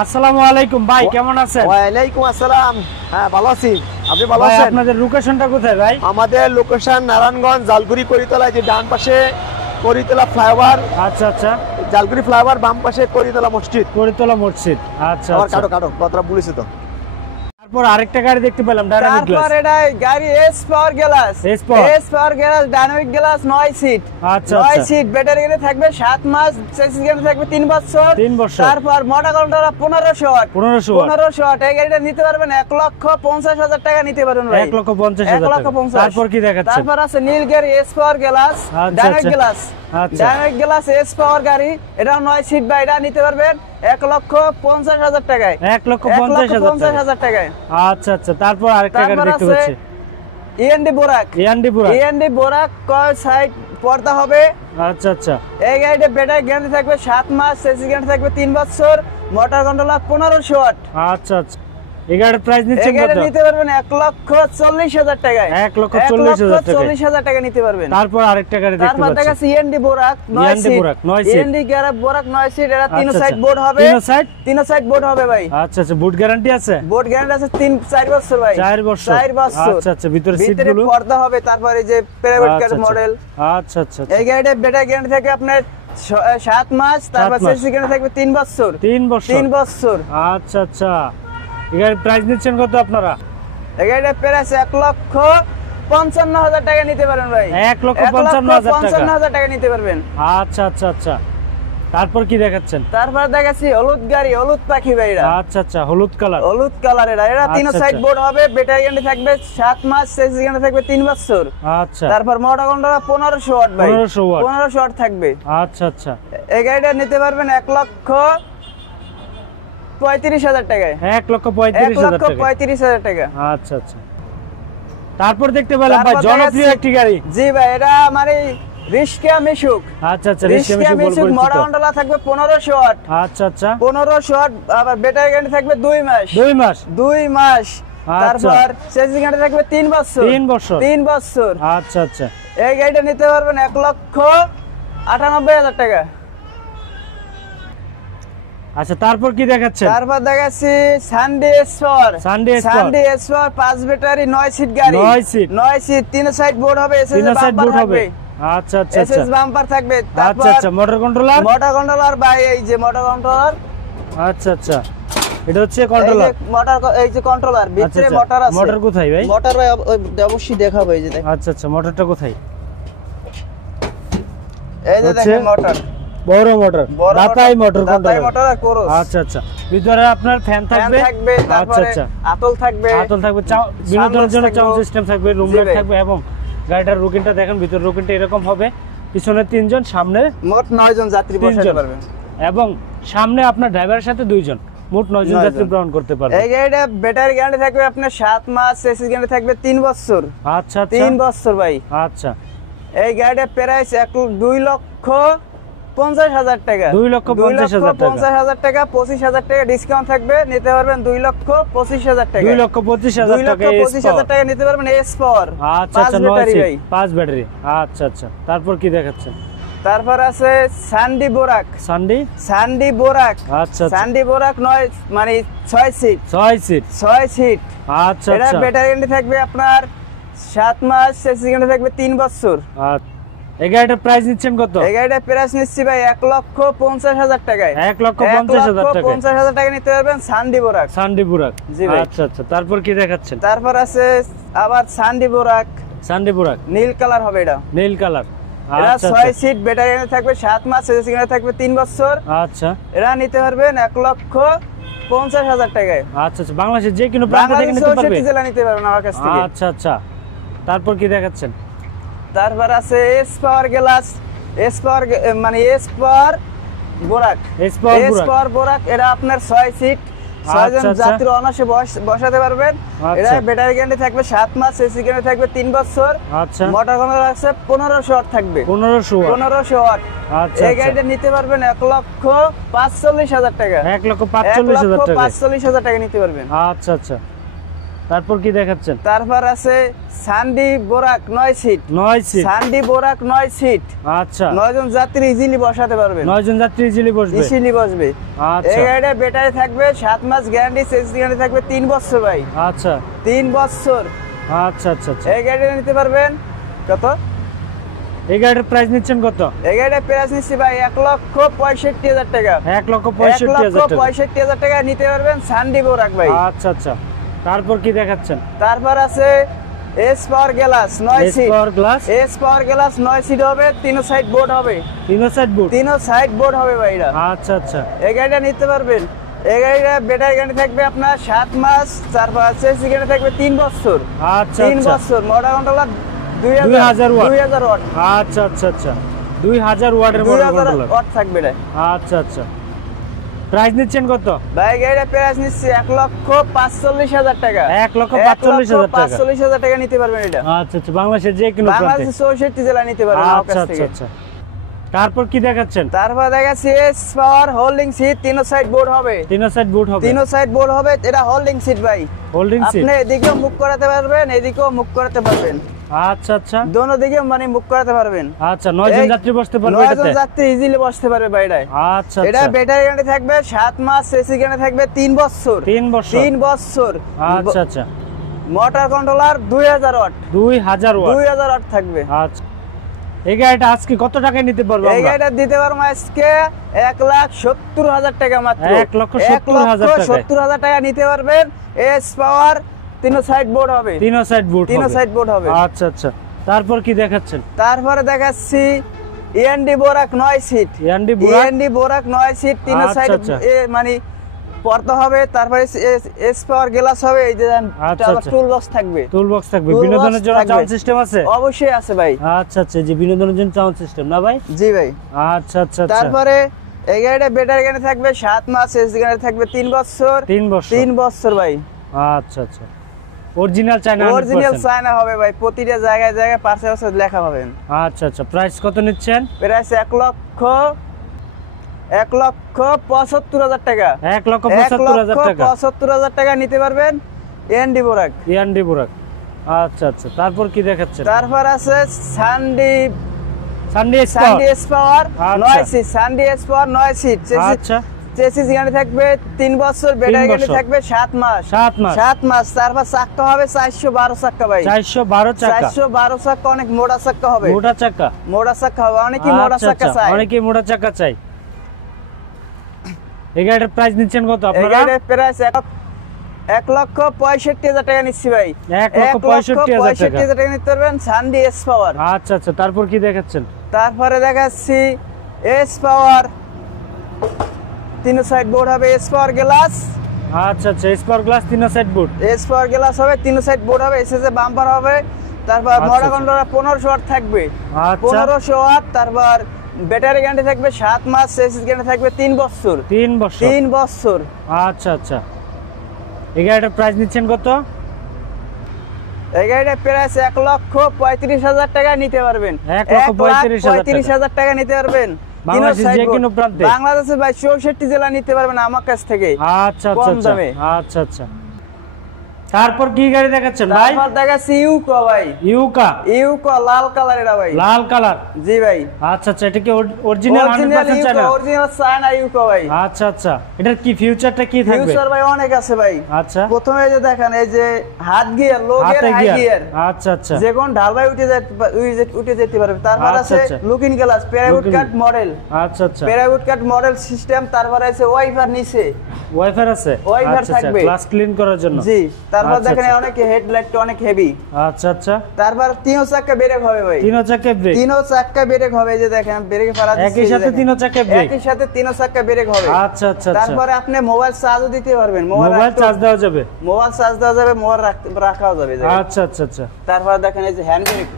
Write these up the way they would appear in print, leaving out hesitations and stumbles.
আসসালামু আলাইকুম ভাই, কেমন আছেন? ওয়ালাইকুম আসসালাম। হ্যাঁ, ভালো আছি। আপনি ভালো আছেন? আপনাদের লোকেশনটা কোথায় ভাই? আমাদের লোকেশন নারায়ণগঞ্জ জালকুড়ি করিতলা, যে ডান পাশে করিতলা ফ্লাইওভার। আচ্ছা আচ্ছা, জালকুড়ি ফ্লাইওভার, বাম পাশে করিতলা মসজিদ। করিতলা মসজিদ। আচ্ছা আবার আচ্ছা, কাটো কাটো কথাটা বলেছি তো। তারপর আরেকটা গাড়ি দেখতে পেলাম, ডায়নামিক গ্লাস। তারপর এটা গাড়ি S power glass, S power. S power glass dynamic glass 9 seat. আচ্ছা 9 আচ্ছা, সিট, ব্যাটারি গাড়ি থাকবে 7 মাস, চেসিস গাড়ি থাকবে 3 বছর। 3 বছর। তারপর মোটা কন্ট্রোলার 1500 ওয়াট। 1500 ওয়াট। 1500 ওয়াট এই গাড়িটা নিতে পারবেন 1,50,000 টাকা নিতে পারবেন ভাই। 1,50,000 টাকা। 1,50,000। তারপর কি দেখাচ্ছেন? তারপর আছে নীল গাড়ি এস পাওয়ার গ্লাস, আচ্ছা, ডায়নামিক আচ্ছা। গ্লাস। আচ্ছা। ডায়নামিক গ্লাস এস পাওয়ার গাড়ি, এটা 9 সিট ভাই, এটা নিতে পারবেন 1,50,000 টাকায়। 1,50,000 টাকায়। আচ্ছা আচ্ছা, তারপর আরেকটা গাড়ি তারপর দেখতে আছে পাচ্ছি, ইএনডি বোরাক। এনডি পুরা। ইএনডি বোরাক কয় সাইড পর্দা হবে। আচ্ছা আচ্ছা, এই গাড়িতে ব্যাটারি গ্যারান্টি থাকবে 7 মাস, চেসিস গ্যারান্টি থাকবে 3 বছর, মোটর কন্ট্রোলার 1500 ওয়াট। আচ্ছা আচ্ছা। এই গাড়ির প্রাইস এই নিচ্ছেন গাড়িটা কত? নিতে পারবেন 1,40,000 টাকায়। 1,40,000 টাকায়। 1,40,000 টাকা নিতে পারবেন। তারপর আরেকটা গাড়ি দেখতে তারপর পাচ্ছি, দেখাচ্ছি ইএনডি বোরাক 9 END সিট। বোরাক 9 সিট। ইএনডি বোরাক 9 সিট, এটা তিন আচ্ছা, সাইড আচ্ছা। বোর্ড হবে। তিনো সাইড? তিন সাইড বোর্ড হবে ভাই। আচ্ছা আচ্ছা, বুট গ্যারান্টি আছে? বোর্ড গ্যারান্টি আছে 3-4 বছর ভাই। 4 বছর। 4 বছর। আচ্ছা আচ্ছা, ভিতরে ভিতরে সিটগুলো? পর্দা হবে। তারপরে যে প্রাইভেট আচ্ছা, কার আচ্ছা। মডেল। আচ্ছা আচ্ছা আচ্ছা। এই গাড়িটা ব্যাটারি গ্যারান্টি থাকে আপনার 7 মাস, তারপর 7 মাস। চেসিস গ্যারান্টি থাকবে 3 বছর। 3 বছর। 3 বছর। আচ্ছা আচ্ছা। এই গাড়ির প্রাইস নিচ্ছেন কত আপনারা? এই গাড়িটা প্রাইস 1,55,000 টাকা নিতে পারেন ভাই। 1,55,000 টাকা নিতে পারবেন। আচ্ছা আচ্ছা আচ্ছা, তারপর কি দেখাচ্ছেন? তারপর দেখাচ্ছি হলুদ গাড়ি, হলুদ পাখি ভাই। এটা আচ্ছা আচ্ছা, হলুদ কালার। হলুদ কালার। এটা তিন আচ্ছা, সাইড আচ্ছা। বোর্ড হবে, ব্যাটারি গ্যারান্টি থাকবে 7 মাস, চেসিস গ্যারান্টি থাকবে 3 বছর। আচ্ছা। তারপর মোটর কন্ট্রোলার 1500 ওয়াট ভাই। 1500 ওয়াট। 1500 ওয়াট থাকবে। আচ্ছা আচ্ছা, এই গাড়িটা নিতে পারবেন 1,35,000 টাকায়। 1,35,000 টাকা। 1,35,000 টাকা। আচ্ছা আচ্ছা। তারপর দেখতে পেলাম ভাই তারপর জনপ্রিয় দেখাচ্ছি- একটি গাড়ি। জি ভাই, এটা আমার এই রিস্কা মিশুক। আচ্ছা আচ্ছা, রিস্কা রিস্কা মিশুক মিশুক মোটর বলছি। কন্ট্রোলার থাকবে 1500 ওয়াট। আচ্ছা আচ্ছা, 1500 ওয়াট। আবার ব্যাটারি গ্যারান্টি থাকবে 2 মাস। 2 মাস। 2 মাস। আচ্ছা। তারপর চেসিস গ্যারান্টি থাকবে 3 বছর। 3 বছর। 3 বছর। আচ্ছা আচ্ছা। এই গাড়িটা নিতে পারবেন 1,98,000 টাকা। আচ্ছা, তারপর কি দেখাচ্ছেন? তারপর দেখাচ্ছি সানডে এসফর। সানডে এসফর। সানডে এসফর 5 ব্যাটারি 9 সিট গাড়ি। 9 সিট। 9 সিট, 3 সাইড বোর্ড হবে, এসএস তিন সাইড বাম্পার বুট হবে। থাকবে। আচ্ছা আচ্ছা আচ্ছা। এসএস বাম্পার থাকবে। আচ্ছা তারপর আচ্ছা, মোটর কন্ট্রোলার। মোটর কন্ট্রোলার ভাই, এই যে মোটর কন্ট্রোলার। আচ্ছা আচ্ছা, এটা হচ্ছে কন্ট্রোলার। এই যে কন্ট্রোলার, আচ্ছা ভিতরে আচ্ছা, মোটর আছে। মোটর কোথায় ভাই? মোটর ভাই অবশ্যই দেখাবো, এই যে দেখেন। আচ্ছা আচ্ছা, মোটরটা কোথায়? এই যে হচ্ছে দেখেন মোটর। বড় মোটর, বড় দাতাই মোটর দাতাই কন্ট্রোলার। মোটর আর কোরস। আচ্ছা আচ্ছা, ভিতরে আপনার ফ্যান ফ্যান থাকবে। থাকবে, আচ্ছা তারপরে আচ্ছা, আতল থাকবে। হাতল থাকবে, বিনোদনের জন্য থাকবে। সাউন্ড সিস্টেম থাকবে, রুম জি লাইট ভাই। থাকবে এবং গাড়িটার রুকিনটা দেখেন, ভিতর রুকিনটা এরকম হবে, পিছনে 3 জন, সামনে মোট 9 জন যাত্রী 3 বসাতে জন পারবেন। এবং সামনে আপনার ড্রাইভারের সাথে 2 জন, মোট 9 জন 9 যাত্রী জন। গ্রহণ করতে পারবে। এই গাড়িটা ব্যাটারি গ্যারান্টি থাকবে আপনার 7 মাস, চেসিস গ্যারান্টি থাকবে 3 বছর। আচ্ছা আচ্ছা 3 বছর ভাই। আচ্ছা, এই গাড়িটার প্রাইস 2,50,000 টাকা। 2,50,000 টাকা। 2,50,000 টাকা, 25,000 টাকা ডিসকাউন্ট থাকবে, নিতে পারবেন 2,25,000 টাকা। 2,25,000 টাকা। 2,25,000 টাকা নিতে পারবেন এস পাওয়ার। আচ্ছা আচ্ছা, 9 ব্যাটারি সিট, ভাই। 5 ব্যাটারি। আচ্ছা আচ্ছা, তারপর কি দেখাচ্ছেন? তারপর আছে সান্ডি বোরাক। সানডে। সান্ডি বোরাক। আচ্ছা আচ্ছা, সান্ডি বোরাক 9 মানে 6 সিট। 6 সিট। 6 সিট। আচ্ছা এটা আচ্ছা। ব্যাটারি গ্যারান্টি থাকবে আপনার 7 মাস, চেসিস গ্যারান্টি থাকবে 3 বছর। আচ্ছা, এই গাড়িটার প্রাইস নিচ্ছেন কত? এই গাড়িটা প্রাইস নিচ্ছি ভাই 1,50,000 টাকায়। 1,50,000 টাকা। 1,50,000 টাকা নিতে পারবেন সান্ডি বোরাক। সানডে বুরাক। জি ভাই। আচ্ছা আচ্ছা, তারপর কি দেখাচ্ছেন? তারপর আছে আবার সান্ডি বোরাক, সানডে বুরাক, নীল কালার হবে এটা। নীল কালার। এটা আচ্ছা 6 সিট, ব্যাটারি গ্যারান্টি থাকবে 7 মাস, চেসিস গ্যারান্টি থাকবে 3 বছর। আচ্ছা এটা নিতে পারবেন 1,50,000 টাকায়। আচ্ছা আচ্ছা, বাংলাদেশের যে কোনো প্রান্ত থেকে বাংলাদেশ নিতে পারবে। 64 জেলা নিতে পারবেন আমার কাছ থেকে। আচ্ছা আচ্ছা, তারপর কি দেখাচ্ছেন? তারপর আছে এস পাওয়ার গ্লাস, এস পাওয়ার মানে S power বোরাক। S power S বুরাক। পাওয়ার বোরাক, এটা আপনার 6 সিট, 6 জন আচ্ছা, আচ্ছা। যাত্রী অনায়াসে বসাতে পারবেন। আচ্ছা। ব্যাটারি গ্যারান্টি থাকবে 7 মাস, চেসিস গ্যারান্টি থাকবে 3 বছর। আচ্ছা, মোটর কন্ট্রোলার আছে 1500 ওয়াট থাকবে। 1500 ওয়াট। 1500 ওয়াট। আচ্ছা এই আচ্ছা, গাড়িটা নিতে পারবেন 1,45,000 টাকা। 1,45,000 টাকা। 1,45,000 টাকা নিতে পারবেন। আচ্ছা আচ্ছা, তারপর কি দেখাচ্ছেন? তারপর আছে সান্ডি বোরাক 9 সিট। 9 সিট। সান্ডি বোরাক 9 সিট। আচ্ছা, 9 জন যাত্রী ইজিলি বসাতে পারবেন। 9 জন যাত্রী ইজিলি বসবে। ইজিলি বসবে। আচ্ছা, এই গাড়িটা ব্যাটারি থাকবে 7 মাস গ্যারান্টি, চেসিস গ্যারান্টি থাকবে 3 বছর ভাই। আচ্ছা 3 বছর। আচ্ছা আচ্ছা আচ্ছা। এই গাড়িটা নিতে পারবেন কত? এই গাড়ির প্রাইস নিচ্ছেন কত? এই গাড়িটা প্রাইস নিচ্ছি ভাই 1,65,000 টাকা। 1,65,000 টাকা। 1,65,000 টাকা নিতে পারবেন সান্ডি বোরাক ভাই। আচ্ছা আচ্ছা। তারপর কি দেখাচ্ছেন? তারপর আছে S power glass 9 seat. Power glass. S power glass 9 seat হবে, তিনো সাইড বোর্ড হবে। তিনো সাইড বোর্ড। তিনো সাইড বোর্ড হবে ভাই এটা। আচ্ছা আচ্ছা। এই গাড়িটা নিতে পারবেন। এই গাড়িটা ব্যাটারি গ্যারান্টি থাকবে আপনার 7 মাস, তারপর চেসিস গ্যারান্টি থাকবে 3 বছর। আচ্ছা 3 আচ্ছা। বছর। Motor controller 2000 watt. 2000 ওয়াট। আচ্ছা আচ্ছা আচ্ছা। 2000 ওয়াটের মোটর 2000 কন্ট্রোলার। ওয়াট থাকবে এটা। আচ্ছা আচ্ছা। প্রাইস নিচ্ছেন কত? ভাই গাড়িটা প্রাইস নিচ্ছি 1,45,000 টাকা। 1,45,000 টাকা। 1,45,000 টাকা নিতে পারবেন এটা। আচ্ছা আচ্ছা। বাংলাদেশের যে কোনো প্রান্তে। বাংলাদেশের 64 জেলা নিতে পারবেন আমার আচ্ছা কাছ আচ্ছা থেকে। আচ্ছা। তারপর কি দেখাচ্ছেন? তারপর দেখাচ্ছি এস পাওয়ার হোল্ডিং সিট, তিনো সাইড বোর্ড হবে। তিনো সাইড বোর্ড হবে। তিনো সাইড বোর্ড হবে, এটা হোল্ডিং সিট ভাই। Holding seat. আপনি এদিকেও মুভ করাতে পারবেন, এদিকেও মুভ করাতে পারবেন। আচ্ছা আচ্ছা। দোনো দিকে মানে মুভ করাতে পারবেন। আচ্ছা 9 জন যাত্রী বসতে পারবে 9 এটাতে? জন যাত্রী ইজিলি বসতে পারবে ভাই এটায়। আচ্ছা এটা আচ্ছা। ব্যাটারি গ্যারান্টি থাকবে 7 মাস, চেসিস গ্যারান্টি থাকবে 3 বছর। 3 বছর। 3 বছর। আচ্ছা আচ্ছা। Motor controller 2000 watt. 2000 watt. 2000 watt থাকবে। আচ্ছা। এই গাড়িটা আজকে কত টাকায় নিতে পারবো এই আমরা? গাড়িটা দিতে পারবো আজকে 1,70,000 টাকা মাত্র। 1,70,000 টাকায়। 1,70,000 টাকা নিতে পারবেন। এস পাওয়ার তিনো সাইড বোর্ড হবে। তিনো সাইড বোর্ড তিনো হবে। সাইড বোর্ড হবে। আচ্ছা আচ্ছা। তারপর কি দেখাচ্ছেন? তারপরে দেখাচ্ছি ইএনডি বোরাক 9 সিট। ইয়ান্ডি বুড়া। ইএনডি বোরাক 9 সিট, তিনো আচ্ছা, সাইড আচ্ছা। মানে পর্দা হবে, তারপরে এস পাওয়ার গ্লাস হবে, এই যে আচ্ছা, আচ্ছা। টুল বক্স থাকবে। টুল বক্স থাকবে। Toolbox বিনোদনের জন্য থাকবে। সাউন্ড সিস্টেম আছে? অবশ্যই আছে ভাই। আচ্ছা আচ্ছা। যে বিনোদনের জন্য সাউন্ড সিস্টেম না ভাই? জি ভাই। আচ্ছা আচ্ছা আচ্ছা। তারপরে এই গাড়িটা ব্যাটারি গ্যারান্টি থাকবে 7 মাস, চেসিস গ্যারান্টি থাকবে 3 বছর। 3 বছর। 3 বছর ভাই। আচ্ছা আচ্ছা। Original China original 100%? চায়না হবে ভাই, প্রতিটা জায়গায় জায়গায় পাশে পাশে লেখা পাবেন। আচ্ছা আচ্ছা। প্রাইস কত নিচ্ছেন? প্রাইস 1,75,000 টাকা। 1,75,000 টাকা। 1,75,000 টাকা নিতে পারবেন এনডি বোরাক। ইয়ান্ডি বুড়া। আচ্ছা আচ্ছা। তারপর কি দেখাচ্ছেন? তারপর আছে সান্ডি সানডে সান্ডি এস পাওয়ার আচ্ছা। 9 সিট। সান্ডি S power 9 seat. আচ্ছা। চেসিস গ্যারান্টি থাকবে 3 বছর, ব্যাটারি গ্যারান্টি বছর। থাকবে 7 মাস। 7 মাস। 7 মাস। তারপর চাক্কা হবে 412 চাক্কা ভাই। 412 চাকা। 412 চাক্কা, অনেক মোটা চাক্কা হবে। মোটা চাকা। মোটা চাক্কা হবে, অনেকই মোটা আচ্ছা, চাক্কা আচ্ছা। চায়। অনেকেই মোটা চাকা চাই। এই গাড়িটার প্রাইস নিচ্ছেন কত আপনারা? এগারে প্রাইস 1,65,000 টাকা নিচ্ছি ভাই। 1,65,000 টাকা নিতে পারবেন সান্ডি এস পাওয়ার। আচ্ছা আচ্ছা। তারপর কি দেখাচ্ছেন? তারপরে দেখাচ্ছি এস পাওয়ার, তিনো সাইড বোর্ড হবে, এস পাওয়ার গ্লাস। আচ্ছা আচ্ছা। স্পার গ্লাস তিনো side board. S power glass হবে, তিনো সাইড বোর্ড হবে, এসএসএ বাম্পার হবে। তারপর আচ্ছা, মোটর আচ্ছা। কন্ট্রোলার 1500 ওয়াট থাকবে। আচ্ছা। 1500 ওয়াট। তারপর ব্যাটারি গ্যারান্টি থাকবে 7 মাস, চেসিস গ্যারান্টি থাকবে 3 বছর। 3 বছর। 3 বছর। আচ্ছা আচ্ছা। এই গাড়িটার প্রাইস নিচ্ছেন কত? এই গাড়িটা প্রাইস 1,35,000 টাকা নিতে পারবেন। 1,35,000 টাকা নিতে পারবেন। বাংলাদেশের যে কোনো প্রান্তে? বাংলাদেশে ভাই 64 জেলা নিতে পারবেন আমার কাছ থেকে আচ্ছা আচ্ছা কম আচ্ছা। দামে। আচ্ছা আচ্ছা। তারপর কি গাড়ি দেখাচ্ছেন ভাই? তারপর দেখাচ্ছি ইউকো ভাই। ইউকা। ইউকো লাল কালার এটা ভাই। লাল কালার। জি ভাই। আচ্ছা আচ্ছা। এটা কি original 100% China? Original China UCO ভাই। আচ্ছা আচ্ছা। এটার কি ফিউচারটা কি থাকবে? ফিউচার ভাই অনেক আছে ভাই। আচ্ছা। প্রথমে এই যে দেখেন, এই যে হাত গিয়ার, লো গিয়ার, হাতে হাই গিয়ার। গিয়ার, আচ্ছা আচ্ছা। যে কোন ঢালবাই উঠে যেতে পারবে। তারপর আচ্ছা, আছে আচ্ছা। লুকিং গ্লাস, প্যারাউড কাট মডেল। আচ্ছা আচ্ছা। প্যারাউড কাট মডেল সিস্টেম। তারপর আছে ওয়াইফার নিচে। ওয়াইফার আছে? ওয়াইফার আচ্ছা আচ্ছা। থাকবে। গ্লাস ক্লিন করার জন্য? জি। তারপর আচ্ছা, দেখেন আচ্ছা। অনেক হেডলাইটটা অনেক হেভি। আচ্ছা আচ্ছা। তারপর তিনো চাক্কা ব্রেক হবে ভাই। তিনো চাকা ব্রেক? তিনো চাক্কা ব্রেক হবে, এই যে দেখেন ব্রেক পারা দিচ্ছে। একই সাথে তিনো চাকা ব্রেক? একই সাথে তিনো চাক্কা ব্রেক হবে। আচ্ছা আচ্ছা আচ্ছা। তারপরে আপনি মোবাইল চার্জও দিতে পারবেন। মোবাইল চার্জ দেওয়া যাবে? মোবাইল চার্জ দেওয়া যাবে, মোবাইল রাখাও যাবে। আচ্ছা আচ্ছা আচ্ছা। তারপর দেখেন এই যে হ্যান্ড ব্রেক,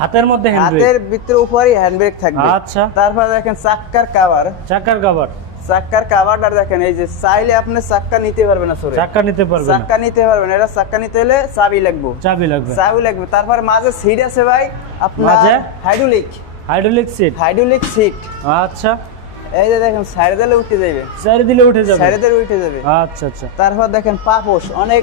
হাতের মধ্যে হ্যান্ড ব্রেক? হাতের ভিতরে উপরেই হ্যান্ড ব্রেক থাকবে। আচ্ছা। তারপর দেখেন চাক্কার কভার। চাকার কভার? চাক্কার কভারটা দেখেন, এই যে চাইলে আপনি চাক্কা নিতে পারবেন না সরে। চাকা নিতে পারবেন না? চাক্কা নিতে পারবেন। এটা চাক্কা নিতে হলে চাবি লাগবে। চাবি লাগবে? চাবি লাগবে। তারপর মাঝে সিট আছে ভাই আপনার, মাঝে? Hydraulic. Hydraulic seat? Hydraulic seat. আচ্ছা। এই যে দেখেন সাইড দিলে উঠে যাবে। সাইড দিলে উঠে যাবে? সাইড দিলে উঠে যাবে। আচ্ছা আচ্ছা। তারপর দেখেন পাপোশ, অনেক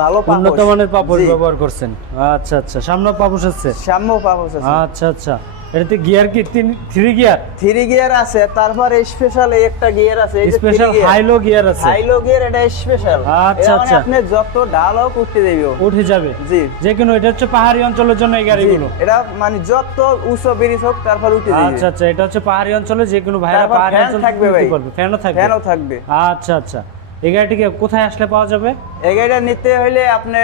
ভালো পাপোশ। উন্নত মানের পাপোশ জি। ব্যবহার করছেন। আচ্ছা আচ্ছা, সামনে পাপোশ আছে। সামনেও পাপোশ আছে। আচ্ছা আচ্ছা, এটাতে গিয়ার কি 3 গিয়ার? 3 গিয়ার আছে, তারপরে স্পেশাল একটা গিয়ার আছে, এই যে স্পেশাল হাইলো গিয়ার আছে। হাইলো গিয়ার, এটা স্পেশাল। আচ্ছা, আচ্ছা। আপনি যত ঢাল হোক উঠতে দেবে, উঠে যাবে। জি। যে কোনো, এটা হচ্ছে পাহাড়ি অঞ্চলের জন্য এই গাড়িগুলো। এটা মানে যত উঁচু ব্রিজ হোক তারপর উঠে দেবে। আচ্ছা আচ্ছা, এটা হচ্ছে পাহাড়ি অঞ্চলে যে কোনো ভাইরা তারপর পাহাড়ি ফ্যান অঞ্চলে থাকবে উঠতে ভাই। পারবে, ফ্যানও থাকবে। ফ্যানও থাকবে। আচ্ছা আচ্ছা, এই গাড়িটিকে কোথায় আসলে পাওয়া যাবে? এই গাড়িটা নিতে হলে আপনি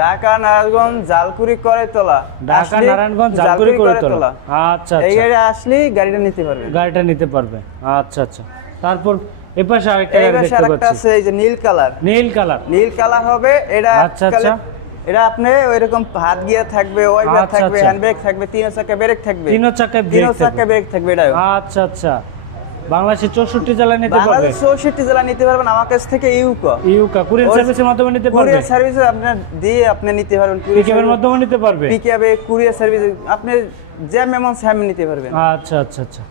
ঢাকা, নারায়ণগঞ্জ, জালকুড়ি, করাইতলা। ঢাকা, নারায়ণগঞ্জ, জালকুড়ি, করাইতলা। আচ্ছা এই আচ্ছা, গাড়ি আসলেই গাড়িটা নিতে পারবেন। গাড়িটা নিতে পারবে। আচ্ছা আচ্ছা, তারপর এপাশে আরেকটা এই গাড়ি পাশে দেখতে আরেকটা পাচ্ছি, আছে, এই যে নীল কালার। নীল কালার। নীল কালার হবে এটা। আচ্ছা, আচ্ছা। এটা আপনি ওইরকম হাত গিয়ার থাকবে, ওয়াইপার আচ্ছা, থাকবে, আচ্ছা। হ্যান্ড ব্রেক থাকবে, 3 চাকা ব্রেক থাকবে। 3 চাকায় ব্রেক 3 চাকা ব্রেক থাকবে এটা। আচ্ছা আচ্ছা, বাংলাদেশের 64 জেলায় নিতে পারবে। বাংলাদেশ 64 জেলা নিতে পারবেন আমার কাছ থেকে। ইউকা কুরিয়ার সার্ভিসের মাধ্যমে নিতে পারবে। কুরিয়ার সার্ভিসে আপনার দিয়ে আপনি নিতে পারবেন। পিকআপের মাধ্যমে নিতে পারবে। পিকআপে কুরিয়ার সার্ভিস আপনি যে মেমন সামনে নিতে পারবেন। আচ্ছা আচ্ছা আচ্ছা,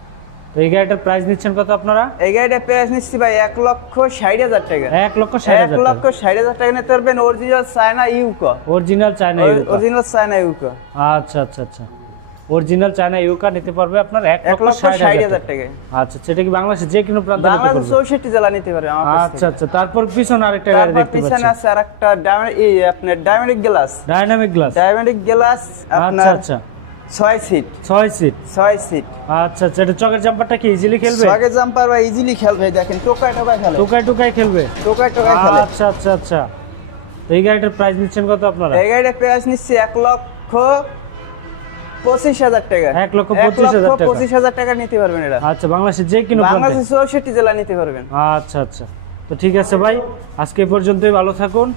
তো এই গাড়িটার প্রাইস নিচ্ছেন কত আপনারা? এই গাড়িটা প্রাইস নিচ্ছি ভাই 1,60,000 টাকা। 1,60,000 টাকা। 1,60,000 টাকা নিতে পারবেন। অরিজিনাল চায়না ইউকা। অরিজিনাল চায়না ইউকা। অরিজিনাল চায়না ইউকা। আচ্ছা আচ্ছা আচ্ছা, অরিজিনাল চায়না ইউকা নিতে পারবে আপনার 1,60,000 টাকা। আচ্ছা, সেটা কি বাংলাদেশের যে কোনো প্রান্তে নিতে বাংলাদেশ পারবে? 64 জেলা নিতে পারবে আমার কাছ আচ্ছা থেকে। আচ্ছা, তারপর পিছনে আরেকটা গাড়ি তারপর দেখতে পিছনে পাচ্ছি, আছে আরেকটা আপনার dynamic glass. Dynamic glass. Dynamic glass আচ্ছা আপনার আচ্ছা, 6 সিট। 6 সিট। 6 সিট। আচ্ছা আচ্ছা, এটা চকের জাম্পারটা কি ইজিলি খেলবে? আগে জাম্পার বা ইজিলি খেলবে, দেখেন টোকায় টোকায় খেলে। টুকাই টুকাই খেলবে। টোকায় টোকায় খেলে। আচ্ছা আচ্ছা আচ্ছা, তো এই গাড়িটার প্রাইস নিচ্ছেন কত আপনারা? এই গাড়িটার প্রাইস নিচ্ছি 1,25,000 টাকা। 1,25,000 টাকা। 1,25,000 টাকা নিতে পারবেন এটা। আচ্ছা, বাংলাদেশের যে কোনো প্রান্তে। বাংলাদেশ 64 জেলা নিতে পারবেন। আচ্ছা আচ্ছা, তো ঠিক আছে ভাই, আজকে এই পর্যন্তই। ভালো থাকুন,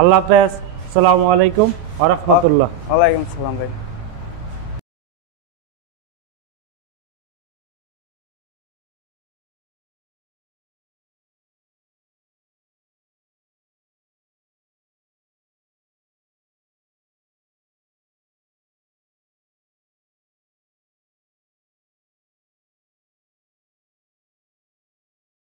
আল্লাহ হাফেজ, আসসালামু আলাইকুম ওয়া রাহমাতুল্লাহ। ওয়ালাইকুম আসসালাম ভাই।